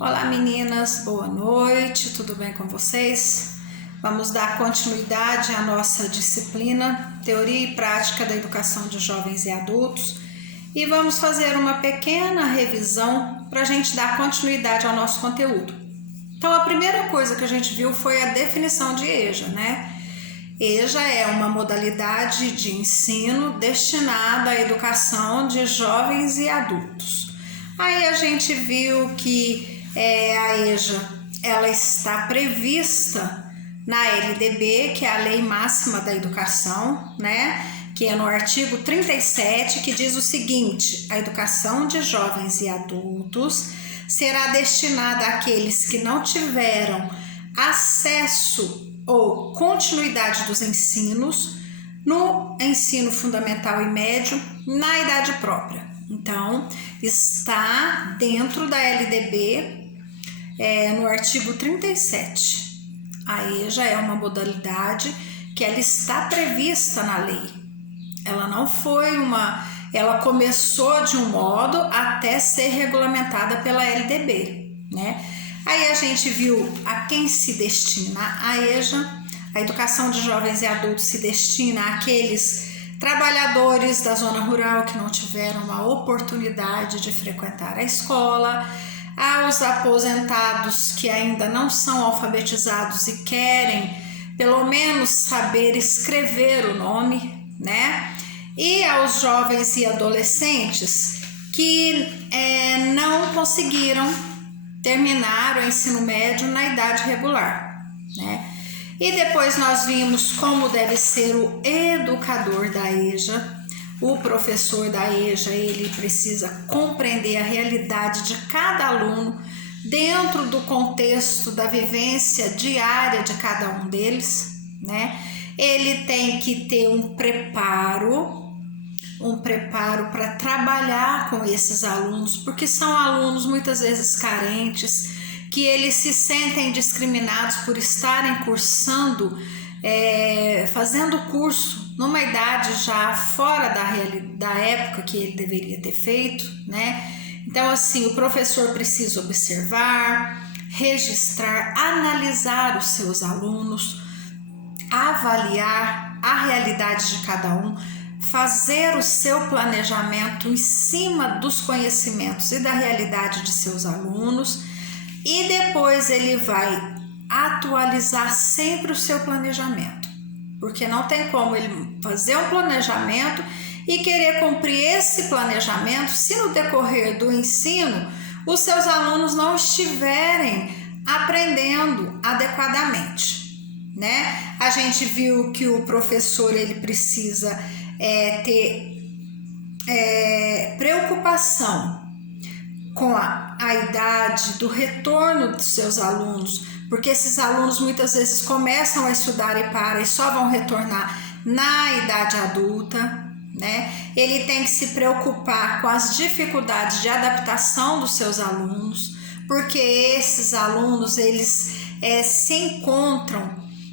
Olá meninas, boa noite, tudo bem com vocês? Vamos dar continuidade à nossa disciplina Teoria e Prática da Educação de Jovens e Adultos e vamos fazer uma pequena revisão para a gente dar continuidade ao nosso conteúdo. Então a primeira coisa que a gente viu foi a definição de EJA, né? EJA é uma modalidade de ensino destinada à educação de jovens e adultos. Aí a gente viu que a EJA ela está prevista na LDB, que é a Lei Máxima da Educação, né? Que é no artigo 37, que diz o seguinte: a educação de jovens e adultos será destinada àqueles que não tiveram acesso ou continuidade dos ensinos no ensino fundamental e médio na idade própria. Então, está dentro da LDB, no artigo 37. A EJA é uma modalidade que ela está prevista na lei. Ela não foi ela começou de um modo até ser regulamentada pela LDB, né? Aí a gente viu a quem se destina a EJA. A educação de jovens e adultos se destina àqueles trabalhadores da zona rural que não tiveram uma oportunidade de frequentar a escola, aos aposentados que ainda não são alfabetizados e querem pelo menos saber escrever o nome, né? E aos jovens e adolescentes que não conseguiram terminar o ensino médio na idade regular, né? E depois nós vimos como deve ser o educador da EJA. O professor da EJA, ele precisa compreender a realidade de cada aluno dentro do contexto da vivência diária de cada um deles, né? Ele tem que ter um preparo para trabalhar com esses alunos, porque são alunos muitas vezes carentes, que eles se sentem discriminados por estarem cursando, fazendo curso numa idade já fora da época que ele deveria ter feito, né? Então, assim, o professor precisa observar, registrar, analisar os seus alunos, avaliar a realidade de cada um, fazer o seu planejamento em cima dos conhecimentos e da realidade de seus alunos, e depois ele vai atualizar sempre o seu planejamento, porque não tem como ele fazer um planejamento e querer cumprir esse planejamento se no decorrer do ensino os seus alunos não estiverem aprendendo adequadamente, né? A gente viu que o professor ele precisa ter preocupação com a idade do retorno dos seus alunos, porque esses alunos muitas vezes começam a estudar e só vão retornar na idade adulta, né? Ele tem que se preocupar com as dificuldades de adaptação dos seus alunos, porque esses alunos eles se encontram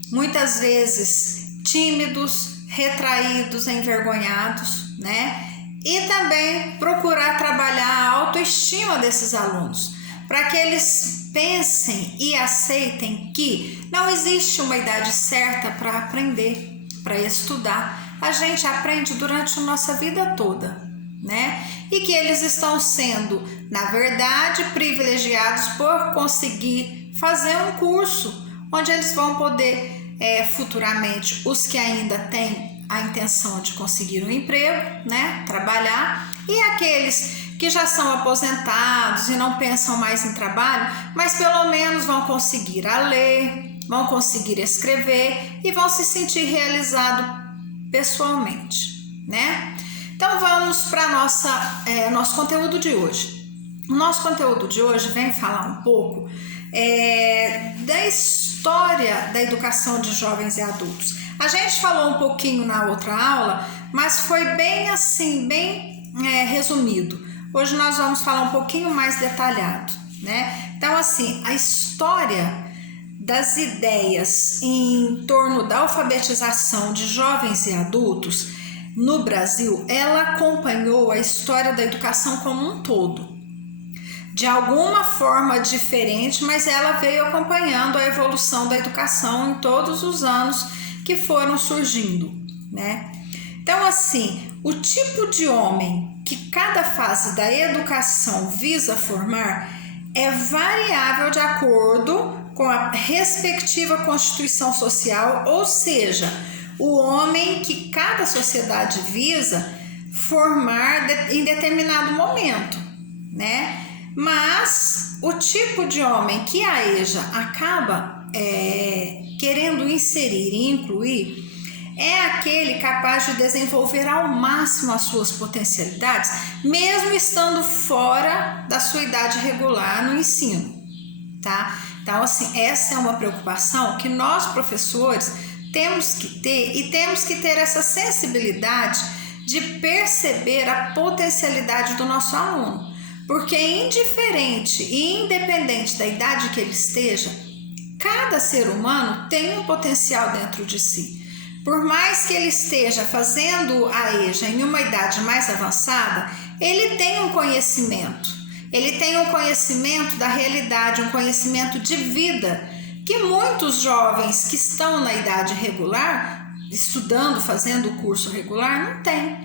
muitas vezes tímidos, retraídos, envergonhados, né? E também procurar trabalhar a autoestima desses alunos, para que eles pensem e aceitem que não existe uma idade certa para aprender, para estudar. A gente aprende durante a nossa vida toda, né? E que eles estão sendo, na verdade, privilegiados por conseguir fazer um curso onde eles vão poder, futuramente, os que ainda têm a intenção de conseguir um emprego, né, trabalhar, e aqueles que já são aposentados e não pensam mais em trabalho, mas pelo menos vão conseguir ler, vão conseguir escrever e vão se sentir realizados pessoalmente, né? Então vamos para nosso conteúdo de hoje. O nosso conteúdo de hoje vem falar um pouco da história da educação de jovens e adultos. A gente falou um pouquinho na outra aula, mas foi bem assim, resumido. Hoje nós vamos falar um pouquinho mais detalhado, né? Então, assim, a história das ideias em torno da alfabetização de jovens e adultos no Brasil, ela acompanhou a história da educação como um todo. de alguma forma diferente, mas ela veio acompanhando a evolução da educação em todos os anos que foram surgindo, né? Então, assim, o tipo de homem que cada fase da educação visa formar é variável de acordo com a respectiva constituição social, ou seja, o homem que cada sociedade visa formar em determinado momento, né? Mas o tipo de homem que a EJA acaba querendo inserir e incluir é aquele capaz de desenvolver ao máximo as suas potencialidades, mesmo estando fora da sua idade regular no ensino, tá? Então, assim, essa é uma preocupação que nós, professores, temos que ter, e temos que ter essa sensibilidade de perceber a potencialidade do nosso aluno, porque indiferente e independente da idade que ele esteja, cada ser humano tem um potencial dentro de si. Por mais que ele esteja fazendo a EJA em uma idade mais avançada, ele tem um conhecimento. Ele tem um conhecimento da realidade, um conhecimento de vida, que muitos jovens que estão na idade regular, estudando, fazendo o curso regular, não têm.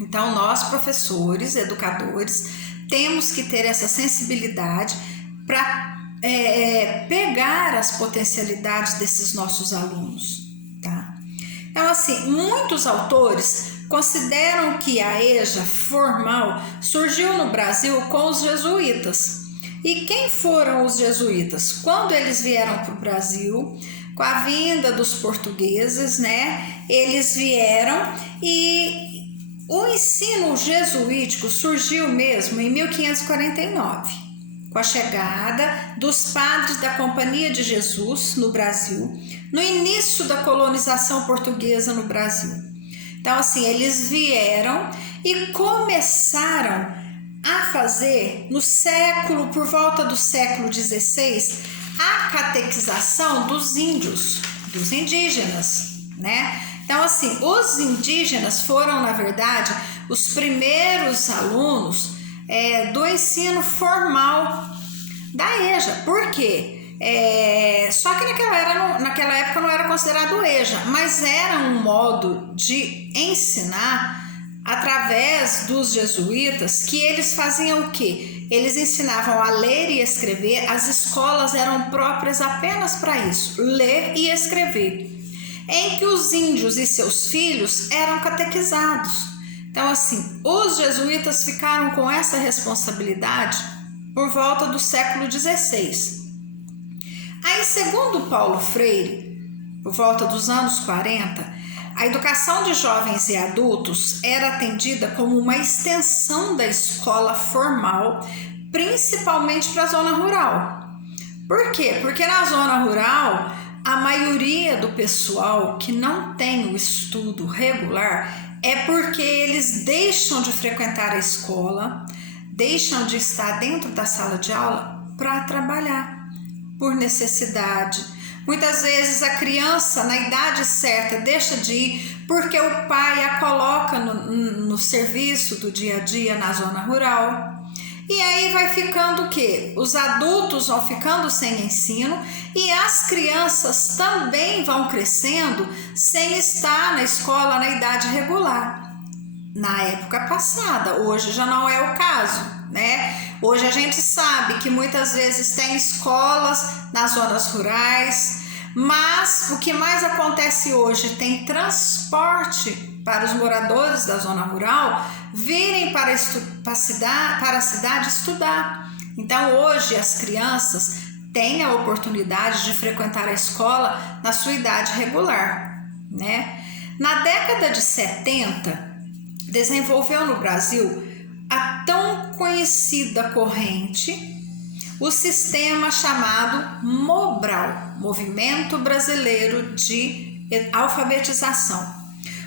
Então, nós, professores, educadores, temos que ter essa sensibilidade para pegar as potencialidades desses nossos alunos, tá? Então, assim, muitos autores consideram que a EJA formal surgiu no Brasil com os jesuítas. E quem foram os jesuítas? Quando eles vieram para o Brasil, com a vinda dos portugueses, né? Eles vieram e o ensino jesuítico surgiu mesmo em 1549, com a chegada dos padres da Companhia de Jesus no Brasil, no início da colonização portuguesa no Brasil. Então, assim, eles vieram e começaram a fazer, por volta do século XVI, a catequização dos índios, dos indígenas, né? Então, assim, os indígenas foram, na verdade, os primeiros alunos do ensino formal da EJA. Por quê? Só que naquela época não era considerado EJA, mas era um modo de ensinar através dos jesuítas, que eles faziam o quê? Eles ensinavam a ler e escrever. As escolas eram próprias apenas para isso, ler e escrever, em que os índios e seus filhos eram catequizados. Então, assim, os jesuítas ficaram com essa responsabilidade por volta do século XVI. Aí, segundo Paulo Freire, por volta dos anos 40, a educação de jovens e adultos era atendida como uma extensão da escola formal, principalmente para a zona rural. Por quê? Porque na zona rural, a maioria do pessoal que não tem o estudo regular é porque eles deixam de frequentar a escola, deixam de estar dentro da sala de aula para trabalhar, por necessidade. Muitas vezes a criança, na idade certa, deixa de ir porque o pai a coloca no serviço do dia a dia na zona rural. E aí vai ficando o quê? Os adultos vão ficando sem ensino e as crianças também vão crescendo sem estar na escola na idade regular. Na época passada, hoje já não é o caso, né? Hoje a gente sabe que muitas vezes tem escolas nas zonas rurais, mas o que mais acontece hoje, tem transporte para os moradores da zona rural virem para a cidade estudar. Então hoje as crianças têm a oportunidade de frequentar a escola na sua idade regular, né? Na década de 70, desenvolveu no Brasil a tão conhecida corrente, o sistema chamado Mobral, Movimento Brasileiro de Alfabetização.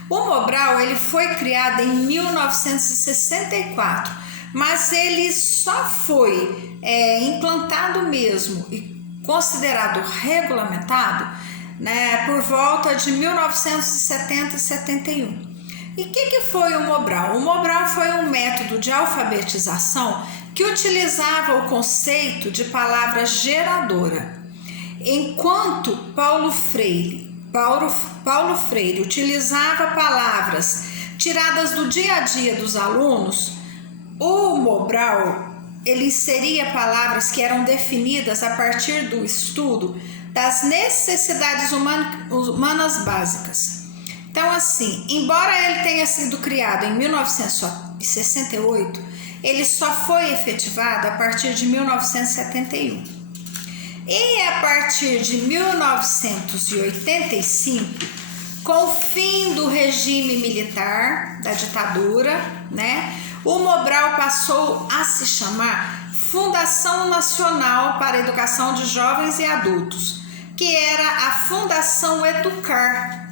O Mobral ele foi criado em 1964, mas ele só foi implantado mesmo e considerado regulamentado, né, por volta de 1970 e 71. E o que foi o Mobral? O Mobral foi um método de alfabetização que utilizava o conceito de palavra geradora. Enquanto Paulo Freire utilizava palavras tiradas do dia a dia dos alunos, o Mobral ele inseria palavras que eram definidas a partir do estudo das necessidades humanas básicas. Então, assim, embora ele tenha sido criado em 1968, ele só foi efetivado a partir de 1971. E a partir de 1985, com o fim do regime militar, da ditadura, o Mobral passou a se chamar Fundação Nacional para a Educação de Jovens e Adultos, que era a Fundação Educar.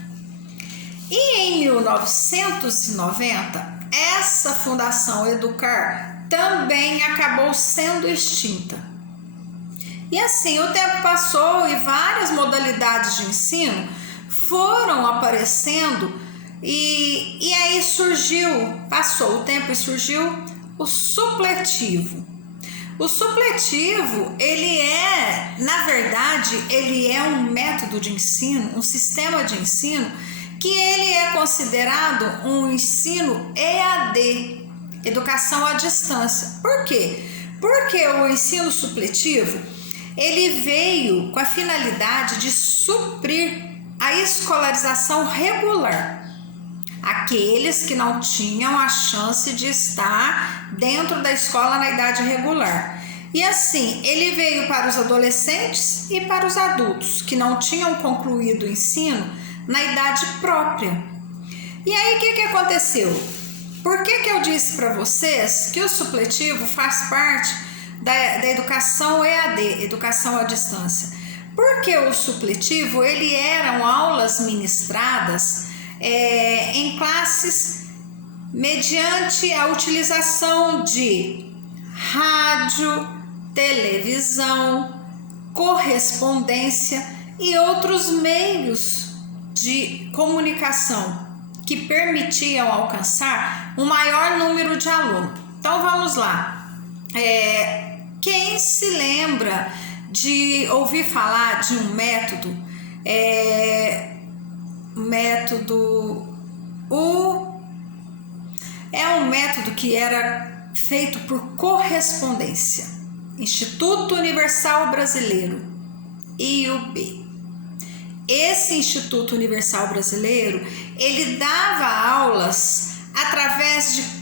E em 1990, essa Fundação Educar também acabou sendo extinta. E assim, o tempo passou e várias modalidades de ensino foram aparecendo e aí passou o tempo e surgiu o supletivo. O supletivo, na verdade, ele é um método de ensino, um sistema de ensino que ele é considerado um ensino EAD, educação à distância. Por quê? Porque o ensino supletivo, ele veio com a finalidade de suprir a escolarização regular, aqueles que não tinham a chance de estar dentro da escola na idade regular. E assim, ele veio para os adolescentes e para os adultos que não tinham concluído o ensino na idade própria. E aí, o que aconteceu? Por que eu disse para vocês que o supletivo faz parte da educação EAD, educação à distância? Porque o supletivo, ele eram aulas ministradas em classes mediante a utilização de rádio, televisão, correspondência e outros meios de comunicação que permitiam alcançar um maior número de alunos. Então vamos lá. Quem se lembra de ouvir falar de um método, um método que era feito por correspondência, Instituto Universal Brasileiro, IUB. Esse Instituto Universal Brasileiro, ele dava aulas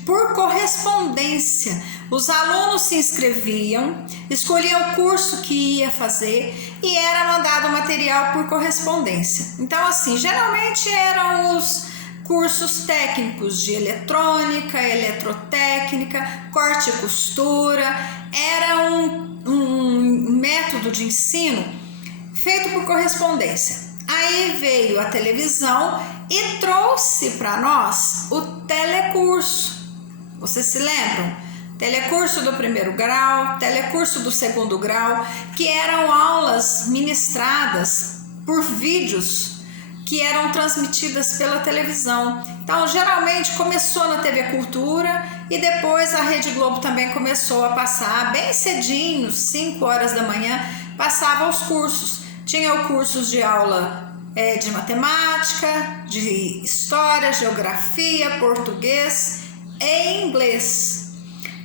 por correspondência. Os alunos se inscreviam, escolhiam o curso que ia fazer e era mandado material por correspondência. Então, assim, geralmente eram os cursos técnicos de eletrônica, eletrotécnica, corte e costura. Era um método de ensino feito por correspondência. Aí veio a televisão e trouxe para nós o telecurso. Vocês se lembram? Telecurso do primeiro grau, telecurso do segundo grau, que eram aulas ministradas por vídeos que eram transmitidas pela televisão. Então, geralmente começou na TV Cultura e depois a Rede Globo também começou a passar bem cedinho, 5 horas da manhã, passava os cursos. Tinha o cursos de aula de matemática, de história, geografia, português e inglês.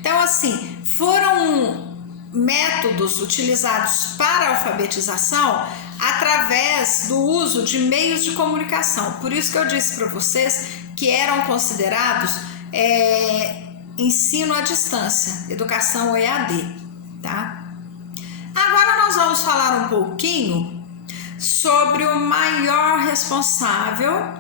Então, assim, foram métodos utilizados para a alfabetização através do uso de meios de comunicação. Por isso que eu disse para vocês que eram considerados ensino à distância, educação EAD, tá? Agora nós vamos falar um pouquinho sobre o maior responsável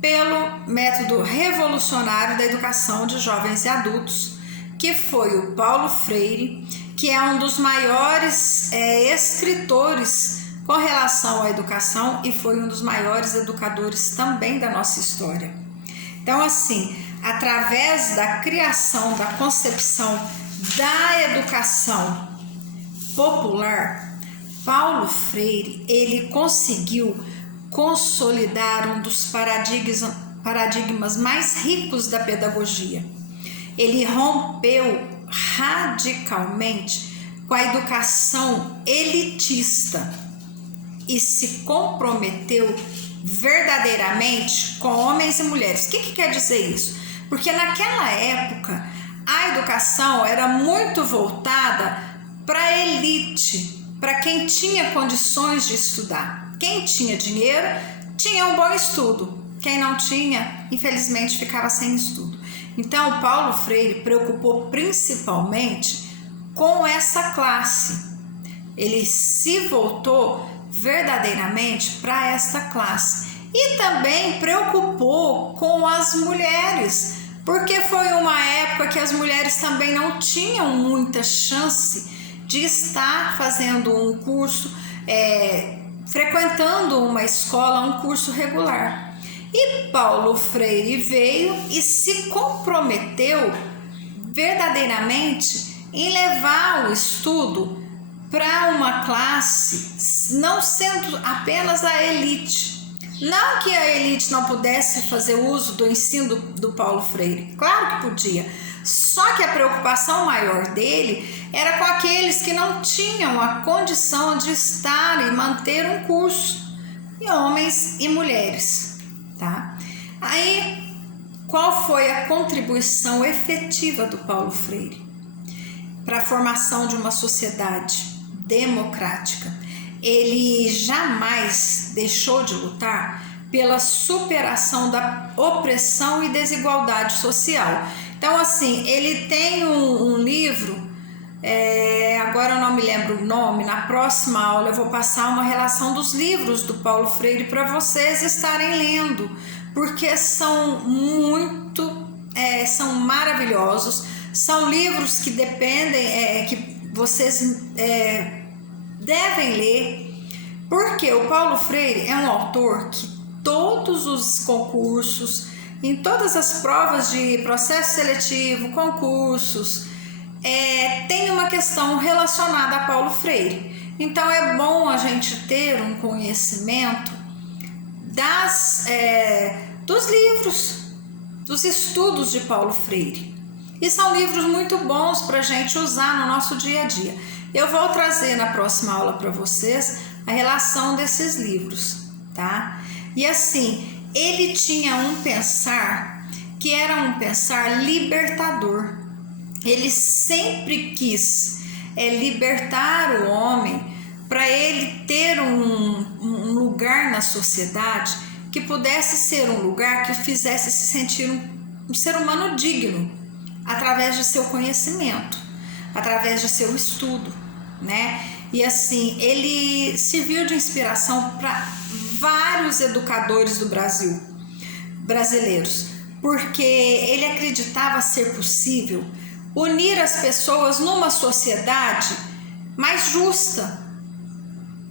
pelo método revolucionário da educação de jovens e adultos, que foi o Paulo Freire, que é um dos maiores escritores com relação à educação e foi um dos maiores educadores também da nossa história. Então, assim, através da criação, da concepção da educação popular, Paulo Freire, ele conseguiu consolidar um dos paradigmas mais ricos da pedagogia. Ele rompeu radicalmente com a educação elitista e se comprometeu verdadeiramente com homens e mulheres. O que quer dizer isso? Porque naquela época a educação era muito voltada para a elite, para quem tinha condições de estudar. Quem tinha dinheiro tinha um bom estudo, quem não tinha, infelizmente, ficava sem estudo. Então, Paulo Freire preocupou principalmente com essa classe. Ele se voltou verdadeiramente para esta classe e também preocupou com as mulheres, porque foi uma época que as mulheres também não tinham muita chance de estar fazendo um curso, frequentando uma escola, um curso regular. E Paulo Freire veio e se comprometeu verdadeiramente em levar o estudo para uma classe, não sendo apenas a elite. Não que a elite não pudesse fazer uso do ensino do Paulo Freire, claro que podia, só que a preocupação maior dele era com aqueles que não tinham a condição de estar e manter um curso, e homens e mulheres, tá? Aí, qual foi a contribuição efetiva do Paulo Freire para a formação de uma sociedade democrática? Ele jamais deixou de lutar pela superação da opressão e desigualdade social. Então, assim, ele tem um livro, agora eu não me lembro o nome, na próxima aula eu vou passar uma relação dos livros do Paulo Freire para vocês estarem lendo, porque são são maravilhosos, são livros que dependem, que vocês devem ler, porque o Paulo Freire é um autor que todos os concursos, em todas as provas de processo seletivo, concursos, tem uma questão relacionada a Paulo Freire. Então é bom a gente ter um conhecimento dos livros, dos estudos de Paulo Freire. E são livros muito bons para a gente usar no nosso dia a dia. Eu vou trazer na próxima aula para vocês a relação desses livros, tá? E assim, ele tinha um pensar que era um pensar libertador. Ele sempre quis libertar o homem para ele ter um lugar na sociedade que pudesse ser um lugar que fizesse se sentir um ser humano digno, através de seu conhecimento, através de seu estudo, né? E assim, ele serviu de inspiração para vários educadores do Brasil, brasileiros, porque ele acreditava ser possível unir as pessoas numa sociedade mais justa,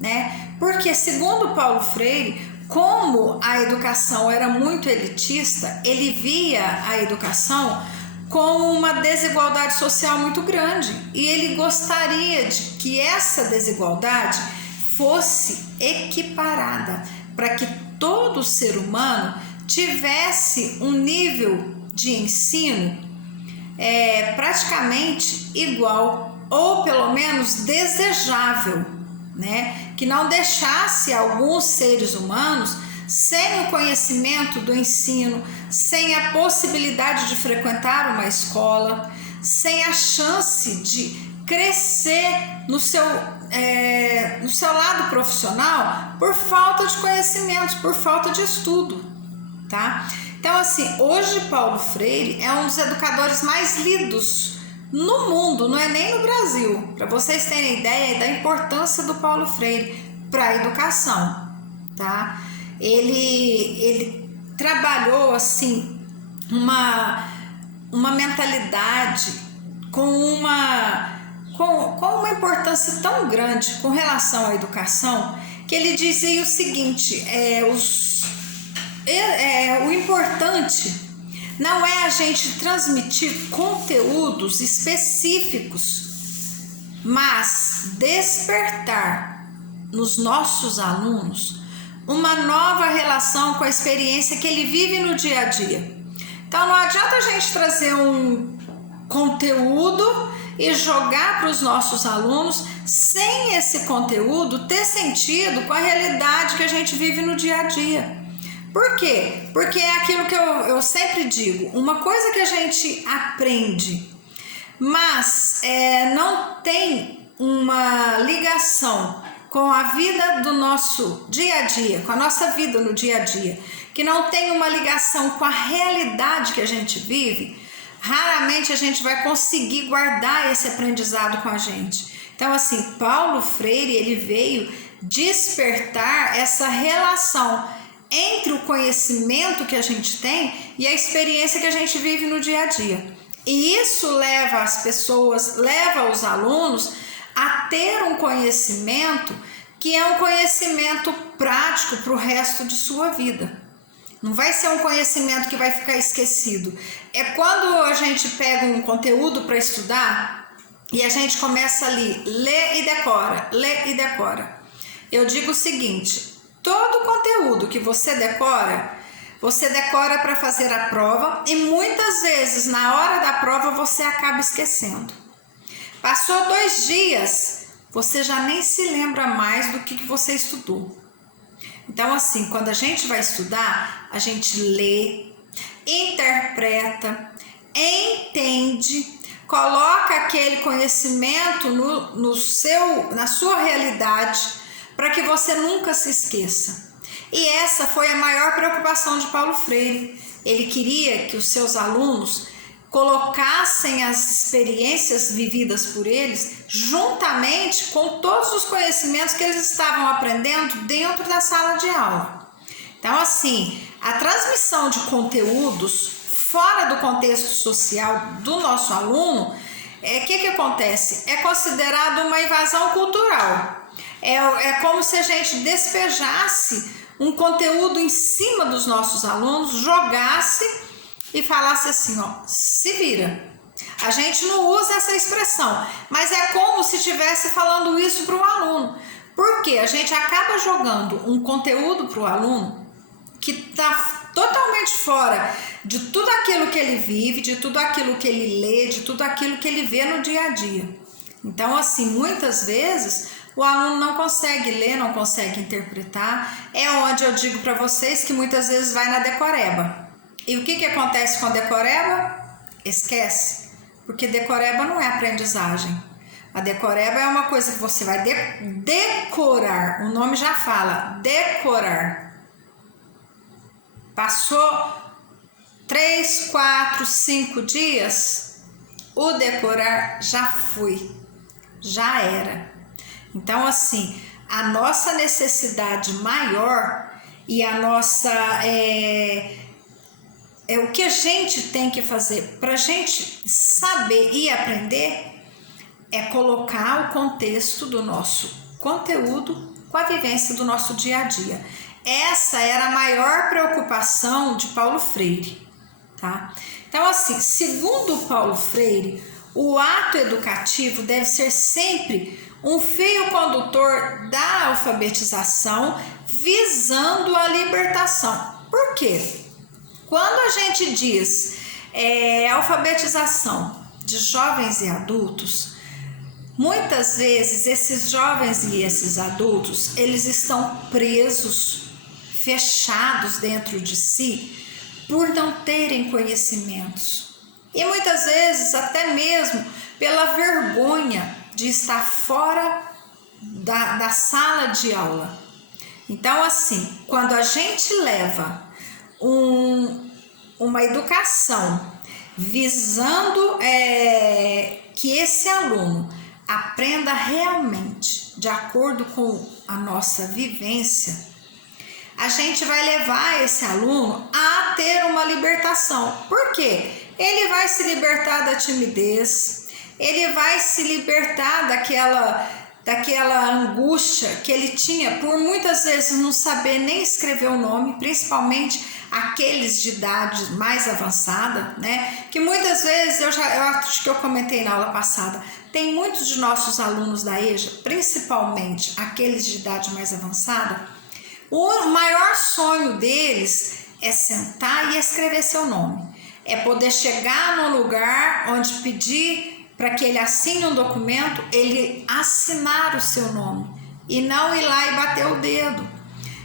né? Porque, segundo Paulo Freire, como a educação era muito elitista, ele via a educação com uma desigualdade social muito grande, e ele gostaria de que essa desigualdade fosse equiparada, para que todo ser humano tivesse um nível de ensino praticamente igual, ou pelo menos desejável, né? Que não deixasse alguns seres humanos sem o conhecimento do ensino, sem a possibilidade de frequentar uma escola, sem a chance de crescer no seu lado profissional por falta de conhecimentos, por falta de estudo, tá? Então, assim, hoje Paulo Freire é um dos educadores mais lidos no mundo, não é nem no Brasil, para vocês terem ideia da importância do Paulo Freire para a educação, tá? Ele trabalhou assim uma mentalidade com uma importância tão grande com relação à educação, que ele dizia o seguinte: o importante não é a gente transmitir conteúdos específicos, mas despertar nos nossos alunos uma nova relação com a experiência que ele vive no dia a dia. Então não adianta a gente trazer um conteúdo e jogar para os nossos alunos sem esse conteúdo ter sentido com a realidade que a gente vive no dia a dia. Por quê? Porque é aquilo que eu sempre digo, uma coisa que a gente aprende, mas não tem uma ligação com a vida do nosso dia a dia, com a nossa vida no dia a dia, que não tem uma ligação com a realidade que a gente vive, raramente a gente vai conseguir guardar esse aprendizado com a gente. Então, assim, Paulo Freire, ele veio despertar essa relação entre o conhecimento que a gente tem e a experiência que a gente vive no dia a dia. E isso leva as pessoas, leva os alunos a ter um conhecimento que é um conhecimento prático para o resto de sua vida. Não vai ser um conhecimento que vai ficar esquecido. É quando a gente pega um conteúdo para estudar e a gente começa ali, lê e decora. Eu digo o seguinte, todo conteúdo que você decora para fazer a prova e muitas vezes na hora da prova você acaba esquecendo. Passou 2 dias, você já nem se lembra mais do que você estudou. Então, assim, quando a gente vai estudar, a gente lê, interpreta, entende, coloca aquele conhecimento na sua realidade para que você nunca se esqueça. E essa foi a maior preocupação de Paulo Freire. Ele queria que os seus alunos colocassem as experiências vividas por eles juntamente com todos os conhecimentos que eles estavam aprendendo dentro da sala de aula. Então, assim, a transmissão de conteúdos fora do contexto social do nosso aluno, que acontece? É considerado uma invasão cultural. É como se a gente despejasse um conteúdo em cima dos nossos alunos, jogasse e falasse assim, ó, se vira. A gente não usa essa expressão, mas é como se estivesse falando isso para o aluno. Porque a gente acaba jogando um conteúdo para o aluno que está totalmente fora de tudo aquilo que ele vive, de tudo aquilo que ele lê, de tudo aquilo que ele vê no dia a dia. Então, assim, muitas vezes o aluno não consegue ler, não consegue interpretar. É onde eu digo para vocês que muitas vezes vai na decoreba. E o que acontece com a decoreba? Esquece. Porque decoreba não é aprendizagem. A decoreba é uma coisa que você vai decorar. O nome já fala, decorar. Passou 3, 4, 5 dias, o decorar já foi, já era. Então, assim, a nossa necessidade maior e a nossa o que a gente tem que fazer para a gente saber e aprender é colocar o contexto do nosso conteúdo com a vivência do nosso dia a dia. Essa era a maior preocupação de Paulo Freire, tá? Então, assim, segundo Paulo Freire, o ato educativo deve ser sempre um fio condutor da alfabetização visando a libertação. Por quê? Quando a gente diz alfabetização de jovens e adultos, muitas vezes esses jovens e esses adultos, eles estão presos, fechados dentro de si, por não terem conhecimentos. E muitas vezes até mesmo pela vergonha de estar fora da sala de aula. Então, assim, quando a gente leva uma educação visando que esse aluno aprenda realmente de acordo com a nossa vivência, a gente vai levar esse aluno a ter uma libertação. Por quê? Ele vai se libertar da timidez, ele vai se libertar daquela angústia que ele tinha por muitas vezes não saber nem escrever o nome, principalmente aqueles de idade mais avançada, né? Que muitas vezes, eu acho que eu comentei na aula passada, tem muitos de nossos alunos da EJA, principalmente aqueles de idade mais avançada, o maior sonho deles é sentar e escrever seu nome. é poder chegar num lugar onde pedir para que ele assine um documento, ele assinar o seu nome e não ir lá e bater o dedo.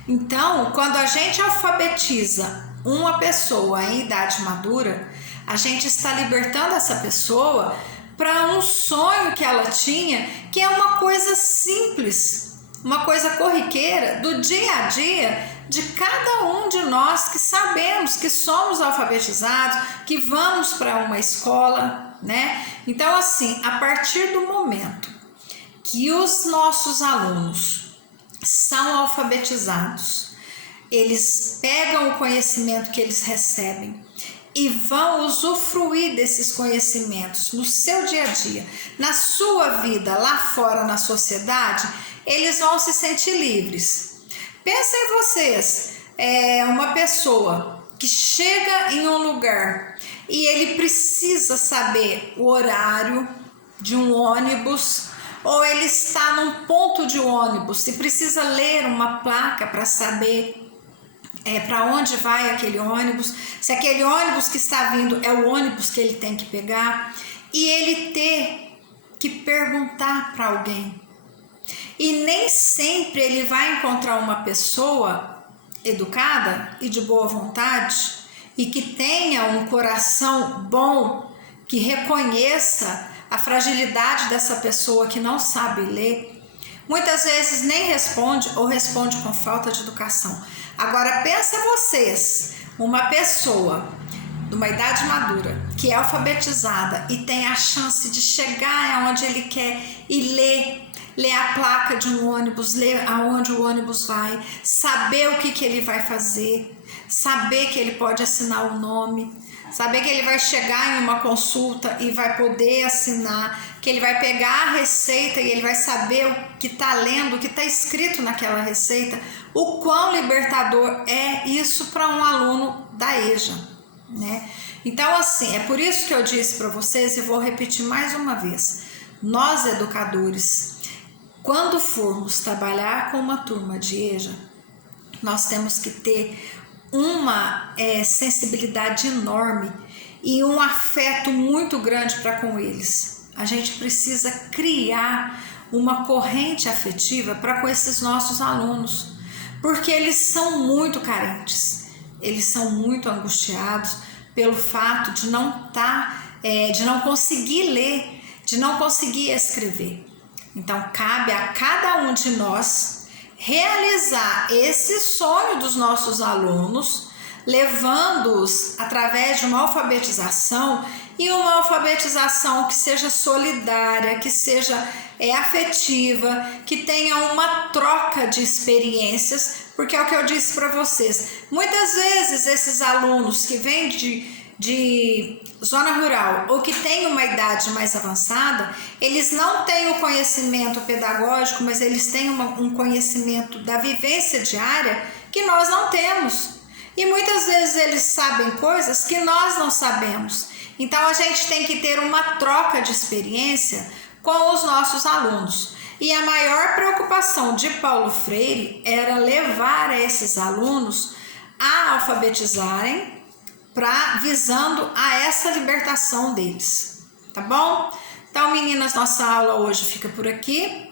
Então, quando a gente alfabetiza uma pessoa em idade madura, a gente está libertando essa pessoa para um sonho que ela tinha, que é uma coisa simples, uma coisa corriqueira do dia a dia de cada um de nós que sabemos que somos alfabetizados, que vamos para uma escola, né? Então, assim, a partir do momento que os nossos alunos são alfabetizados, eles pegam o conhecimento que eles recebem e vão usufruir desses conhecimentos no seu dia a dia, na sua vida, lá fora na sociedade, eles vão se sentir livres. Pensa em vocês, uma pessoa que chega em um lugar e ele precisa saber o horário de um ônibus, ou ele está num ponto de ônibus e precisa ler uma placa para saber para onde vai aquele ônibus, se aquele ônibus que está vindo é o ônibus que ele tem que pegar, e ele ter que perguntar para alguém. E nem sempre ele vai encontrar uma pessoa educada e de boa vontade e que tenha um coração bom, que reconheça a fragilidade dessa pessoa que não sabe ler. Muitas vezes nem responde ou responde com falta de educação. Agora pensa vocês, uma pessoa de uma idade madura, que é alfabetizada e tem a chance de chegar aonde ele quer e ler a placa de um ônibus, ler aonde o ônibus vai, saber o que ele vai fazer, saber que ele pode assinar o nome, saber que ele vai chegar em uma consulta e vai poder assinar, que ele vai pegar a receita e ele vai saber o que está lendo, o que está escrito naquela receita. O quão libertador é isso para um aluno da EJA, né? Então, assim, é por isso que eu disse para vocês e vou repetir mais uma vez. Nós, educadores, quando formos trabalhar com uma turma de EJA, nós temos que ter uma sensibilidade enorme e um afeto muito grande para com eles. A gente precisa criar uma corrente afetiva para com esses nossos alunos, porque eles são muito carentes, eles são muito angustiados pelo fato de de não conseguir ler, de não conseguir escrever. Então, cabe a cada um de nós realizar esse sonho dos nossos alunos, levando-os através de uma alfabetização, e uma alfabetização que seja solidária, que seja afetiva, que tenha uma troca de experiências, porque é o que eu disse para vocês. Muitas vezes esses alunos que vêm de zona rural ou que têm uma idade mais avançada, eles não têm o conhecimento pedagógico, mas eles têm um conhecimento da vivência diária que nós não temos. E muitas vezes eles sabem coisas que nós não sabemos. Então a gente tem que ter uma troca de experiência com os nossos alunos. E a maior preocupação de Paulo Freire era levar esses alunos a alfabetizarem, visando a essa libertação deles, tá bom? Então, meninas, nossa aula hoje fica por aqui.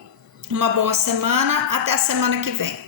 Uma boa semana, até a semana que vem.